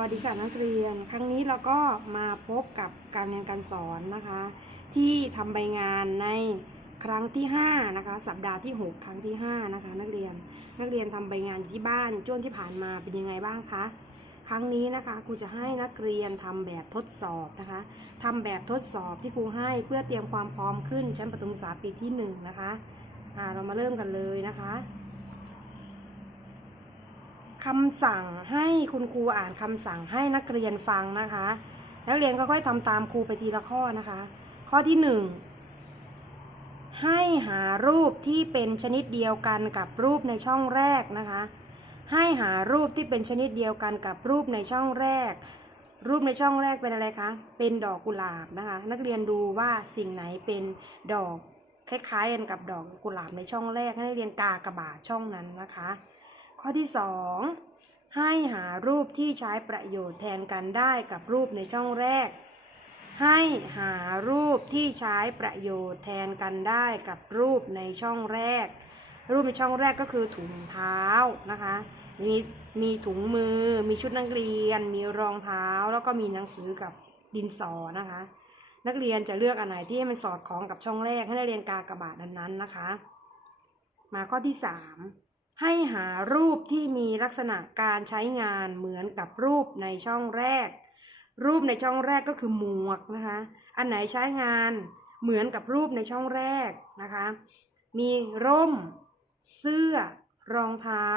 วัสดีค่ะนักเรียน ครั้งนี้เราก็มาพบกับการเรียนการสอนนะคะ ที่ทำใบงานในครั้งที่5นะคะสัปดาห์ที่ 6 ครั้งที่5นะคะนักเรียนนักเรียนทำใบงานที่บ้านช่วงที่ผ่านมาเป็นยังไงบ้างคะครั้งนี้นะคะครูจะให้นักเรียนทำแบบทดสอบนะคะทำแบบทดสอบที่ครูให้เพื่อเตรียมความพร้อมขึ้นชั้นประถมศึกษาปีที่หนึ่งนะคะอ่าเรามาเริ่มกันเลยนะคะ คำสั่งให้คุณครูอ่านคำสั่งให้นักเรียนฟังนะคะ นักเรียนก็ค่อยทำตามครูไปทีละข้อนะคะ ข้อที่หนึ่งให้หารูปที่เป็นชนิดเดียวกันกับรูปในช่องแรกนะคะ ให้หารูปที่เป็นชนิดเดียวกันกับรูปในช่องแรก รูปในช่องแรกเป็นอะไรคะ เป็นดอกกุหลาบนะคะ นักเรียนดูว่าสิ่งไหนเป็นดอกคล้ายๆกันกับดอกกุหลาบในช่องแรกให้นักเรียนกากระบาดช่องนั้นนะคะ ข้อที่ 2 ให้หารูปที่ใช้ประโยชน์แทนกันได้กับรูปในช่องแรก ให้หารูปที่ใช้ประโยชน์แทนกันได้กับรูปในช่องแรก รูปในช่องแรกก็คือถุงเท้านะคะ มีมีถุงมือ มีชุดนักเรียน มีรองเท้าแล้วก็มีหนังสือกับดินสอนะคะ นักเรียนจะเลือกอันไหนที่ให้มันสอดคล้องกับช่องแรกให้นักเรียนกากระบาทนั้นๆนะคะ มาข้อที่3 ให้หารูปที่มีลักษณะการใช้งานเหมือนกับรูปในช่องแรก รูปในช่องแรกก็คือหมวกนะคะ อันไหนใช้งานเหมือนกับรูปในช่องแรกนะคะ มีร่ม เสื้อ รองเท้า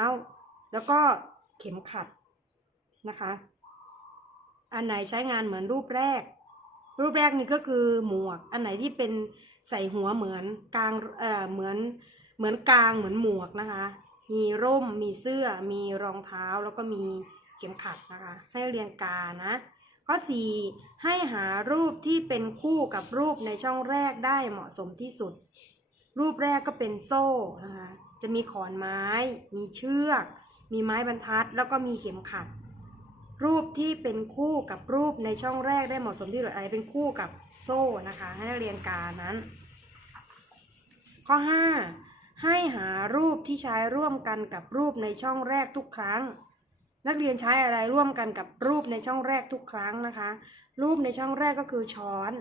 แล้วก็เข็มขัดนะคะ อันไหนใช้งานเหมือนรูปแรก รูปแรกนี่ก็คือหมวก อันไหนที่เป็นใส่หัวเหมือนกลางเอ่อเหมือนเหมือนกลางเหมือนหมวกนะคะ มีร่ม มีเสื้อ มีรองเท้า แล้วก็มีเข็มขัดนะคะ ให้เรียงกานะ ข้อ 4 ให้หารูปที่เป็นคู่กับรูปในช่องแรกได้เหมาะสมที่สุด รูปแรกก็เป็นโซ่นะคะ จะมีขอนไม้ มีเชือก มีไม้บรรทัด แล้วก็มีเข็มขัด รูปที่เป็นคู่กับรูปในช่องแรกได้เหมาะสมที่สุดอะไรเป็นคู่กับโซ่นะคะ ให้เรียนกานั้น ข้อ 5 ให้หารูปที่ใช้ร่วมกันกับรูปในช่องแรกทุกครั้ง นักเรียนใช้อะไรร่วมกันกับรูปในช่องแรกทุกครั้งนะคะ รูปในช่องแรกก็คือช้อน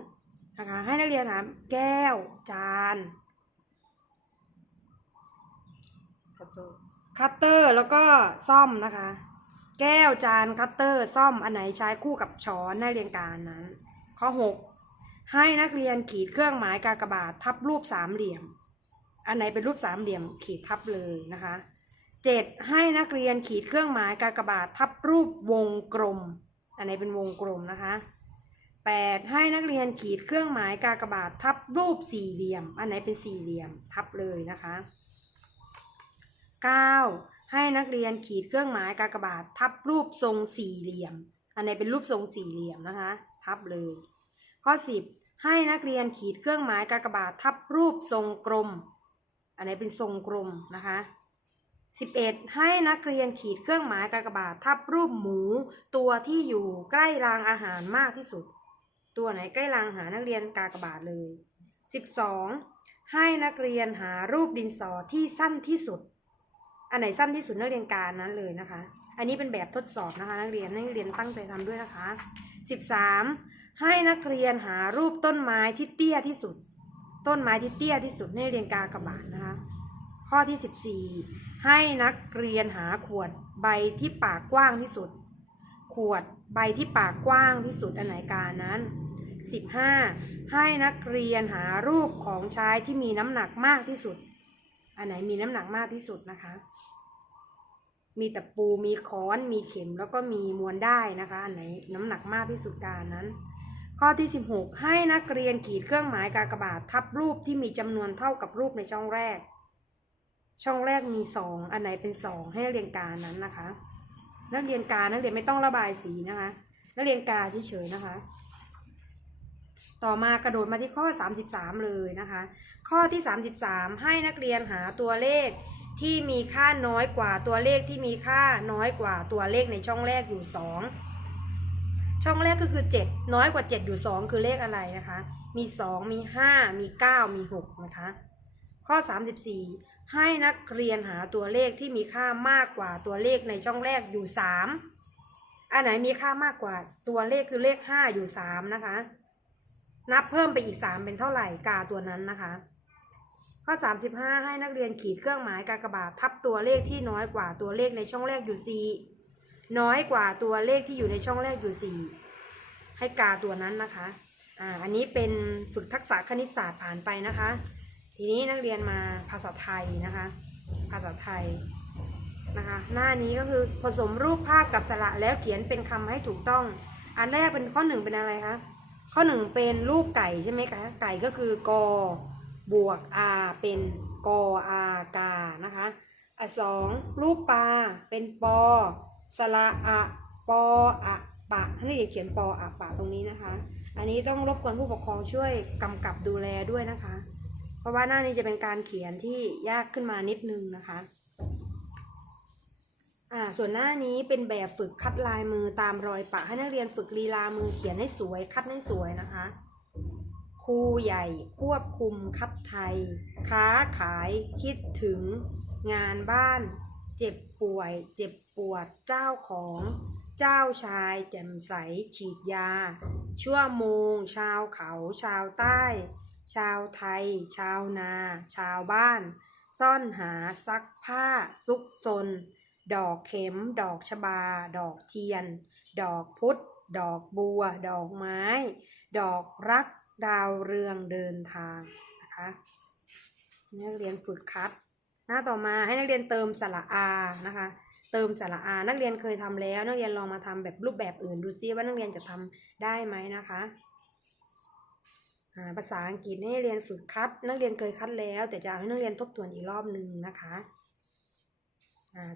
นะคะให้นักเรียนหาแก้ว จานคัตเตอร์แล้วก็ซ่อมนะคะ แก้วจานคัตเตอร์ซ่อมอันไหนใช้คู่กับช้อนในเรียนการนั้น ข้อ 6 ให้นักเรียนขีดเครื่องหมายกากบาททับรูปสามเหลี่ยม อันไหนเป็นรูปสามเหลี่ยมขีดทับเลยนะคะ 7. ให้นักเรียนขีดเครื่องหมายกากบาททับรูปวงกลม อันไหนเป็นวงกลมนะคะ 8. ให้นักเรียนขีดเครื่องหมายกากบาททับรูปสี่เหลี่ยม อันไหนเป็นสี่เหลี่ยมทับเลยนะคะ 9. ให้นักเรียนขีดเครื่องหมายกากบาททับรูปทรงสี่เหลี่ยม อันไหนเป็นรูปทรงสี่เหลี่ยมนะคะ ทับเลย ข้อ 10 ให้นักเรียนขีดเครื่องหมายกากบาททับรูปทรงกลม อันไหนเป็นทรงกลมนะคะ 11. ให้นักเรียนขีดเครื่องหมายกากบาททับรูปหมูตัวที่อยู่ใกล้รางอาหารมากที่สุด ตัวไหนใกล้รางหานักเรียนกากบาทเลย 12. ให้นักเรียนหารูปดินสอที่สั้นที่สุด อันไหนสั้นที่สุดนักเรียนการนั้นเลยนะคะ อันนี้เป็นแบบทดสอบนะคะ นักเรียนนักเรียนตั้งใจทำด้วยนะคะ 13. ให้นักเรียนหารูปต้นไม้ที่เตี้ยที่สุด ต้นไม้ที่เตี้ยที่สุดให้เรียนกากบาทนะคะ ข้อที่ 14 ให้นักเรียนหาขวดใบที่ปากกว้างที่สุด ขวดใบที่ปากกว้างที่สุดอันไหนการนั้น 15. ให้นักเรียนหารูปของใช้ที่มีน้ำหนักมากที่สุด อันไหนมีน้ำหนักมากที่สุดนะคะ มีตะปูมีค้อนมีเข็มแล้วก็มีมวลได้นะคะ อันไหนน้ำหนักมากที่สุดการนั้น ข้อที่ 16 ให้นักเรียนขีดเครื่องหมายกากบาททับรูปที่มีจำนวนเท่ากับรูปในช่องแรก ช่องแรกมีสองอันไหนเป็นสองให้นักเรียนการนั้นนะคะ นักเรียนการนักเรียนไม่ต้องระบายสีนะคะ นักเรียนกาเฉยๆนะคะ ต่อมากระโดดมาที่ข้อ 33 เลยนะคะ ข้อที่ 33 ให้นักเรียนหาตัวเลขที่มีค่าน้อยกว่าตัวเลขที่มีค่าน้อยกว่าตัวเลขในช่องแรกอยู่ 2 ช่องแรกก็คือ 7 น้อยกว่า 7 อยู่ 2 คือเลขอะไรนะคะ มี 2 มี 5 มี 9 มี 6 นะคะ ข้อ 34 ให้นักเรียนหาตัวเลขที่มีค่ามากกว่าตัวเลขในช่องแรกอยู่ 3 อันไหนมีค่ามากกว่าตัวเลขคือเลขห้าอยู่สามนะคะ นับเพิ่มไปอีกสามเป็นเท่าไหร่กาตัวนั้นนะคะข้อ 35 ให้นักเรียนขีดเครื่องหมายกากบาททับตัวเลขที่น้อยกว่าตัวเลขในช่องแรกอยู่ 4 น้อยกว่าตัวเลขที่อยู่ในช่องแรกอยู่ 4 ให้กาตัวนั้นนะคะอ่าอันนี้เป็นฝึกทักษะคณิตศาสตร์ผ่านไปนะคะ ทีนี้นักเรียนมาภาษาไทยนะคะ ภาษาไทยนะคะหน้านี้ก็คือผสมรูปภาพกับสระแล้วเขียนเป็นคำให้ถูกต้อง อันแรกเป็นข้อหนึ่งเป็นอะไรคะข้อหนึ่งเป็นรูปไก่ใช่ไหมคะไก่ก็คือกอบวกอาเป็นกออากานะคะอะสองรูปปลาเป็นปอ สระอะปออะปะท่านเด็กเขียนปออะปะตรงนี้นะคะ อันนี้ต้องรบกวนผู้ปกครองช่วยกำกับดูแลด้วยนะคะ เพราะว่าหน้านี้จะเป็นการเขียนที่ยากขึ้นมานิดนึงนะคะอ่าส่วนหน้านี้เป็นแบบฝึกคัดลายมือตามรอยปะให้นักเรียนฝึกลีลามือเขียนให้สวยคัดให้สวยนะคะครูใหญ่ควบคุมคัดไทย ค้าขายคิดถึงงานบ้าน เจ็บป่วย เจ็บ ปวดเจ้าของเจ้าชายแจ่มใสฉีดยา ชั่วโมง ชาวเขา ชาวใต้ ชาวไทย ชาวนา ชาวบ้าน ซ่อนหาซักผ้า ซุกซน ดอกเข็ม ดอกชบา ดอกเทียน ดอกพุธดอกบัว ดอกไม้ ดอกรัก ดาวเรืองเดินทางนะคะนักเรียนฝึกคัด หน้าต่อมาให้นักเรียนเติมสระอานะคะ เติมสระอา นักเรียนเคยทำแล้ว นักเรียนลองมาทำแบบรูปแบบอื่นดูซิว่านักเรียนจะทำได้ไหมนะคะภาษาอังกฤษให้เรียนฝึกคัด นักเรียนเคยคัดแล้ว แต่จะให้นักเรียนทบทวนอีกรอบหนึ่งนะคะ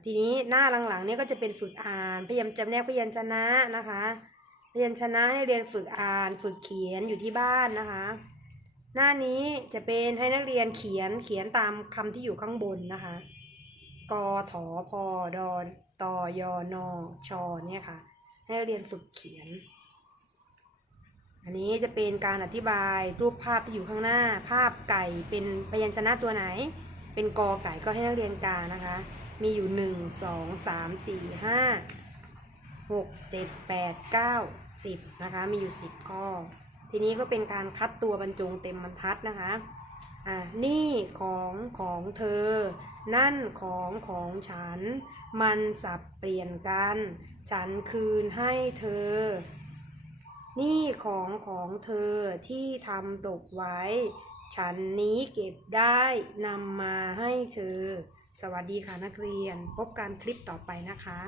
ทีนี้หน้าหลังๆนี่ก็จะเป็นฝึกอ่านพยายามจำแนกพยัญชนะนะคะพยัญชนะให้เรียนฝึกอ่าน ฝึกเขียนอยู่ที่บ้านนะคะ หน้านี้จะเป็นให้นักเรียนเขียนเขียนตามคำที่อยู่ข้างบนนะคะ กถอพอดอนตอยอนอชอเนี่ยค่ะ ให้นักเรียนฝึกเขียน อันนี้จะเป็นการอธิบายรูปภาพที่อยู่ข้างหน้า ภาพไก่เป็นพยัญชนะตัวไหน เป็นกอไก่ก็ให้นักเรียนกานะคะ มีอยู่หนึ่งสองสามสี่ห้าหกเจ็ดแปดเก้าสิบนะคะ มีอยู่สิบข้อ ทีนี้ก็เป็นการคัดตัวบรรจงเต็มบรรทัดนะคะ อ่า นี่ของของเธอ นั่นของของฉัน มันสับเปลี่ยนกัน ฉันคืนให้เธอ นี่ของของเธอที่ทำตกไว้ ฉันนี้เก็บได้นำมาให้เธอ สวัสดีค่ะนักเรียน พบกันคลิปต่อไปนะคะ